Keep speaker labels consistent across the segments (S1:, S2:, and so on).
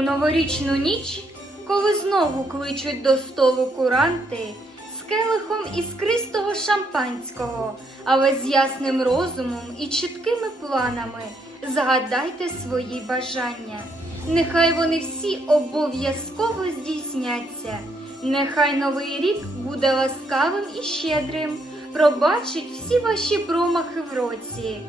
S1: У новорічну ніч, коли знову кличуть до столу куранти, з келихом іскристого шампанського, але з ясним розумом і чіткими планами, згадайте свої бажання. Нехай вони всі обов'язково здійсняться. Нехай новий рік буде ласкавим і щедрим, пробачить всі ваші промахи в році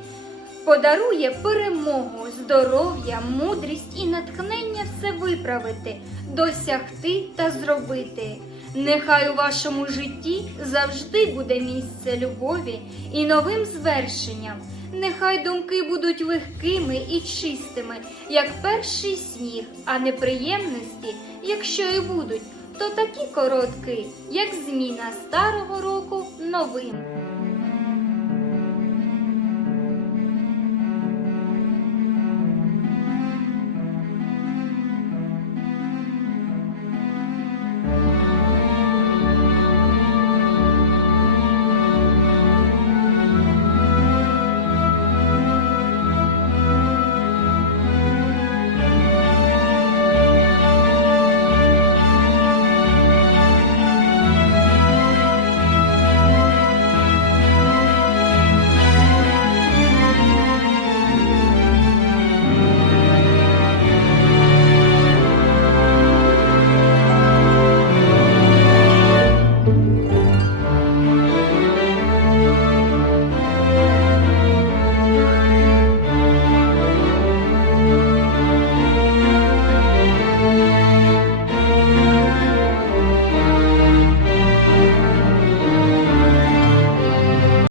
S1: подарує перемогу, здоров'я, мудрість і натхнення все виправити, досягти та зробити. Нехай у вашому житті завжди буде місце любові і новим звершенням. Нехай думки будуть легкими і чистими, як перший сніг, а неприємності, якщо і будуть, то такі короткі, як зміна старого року новим.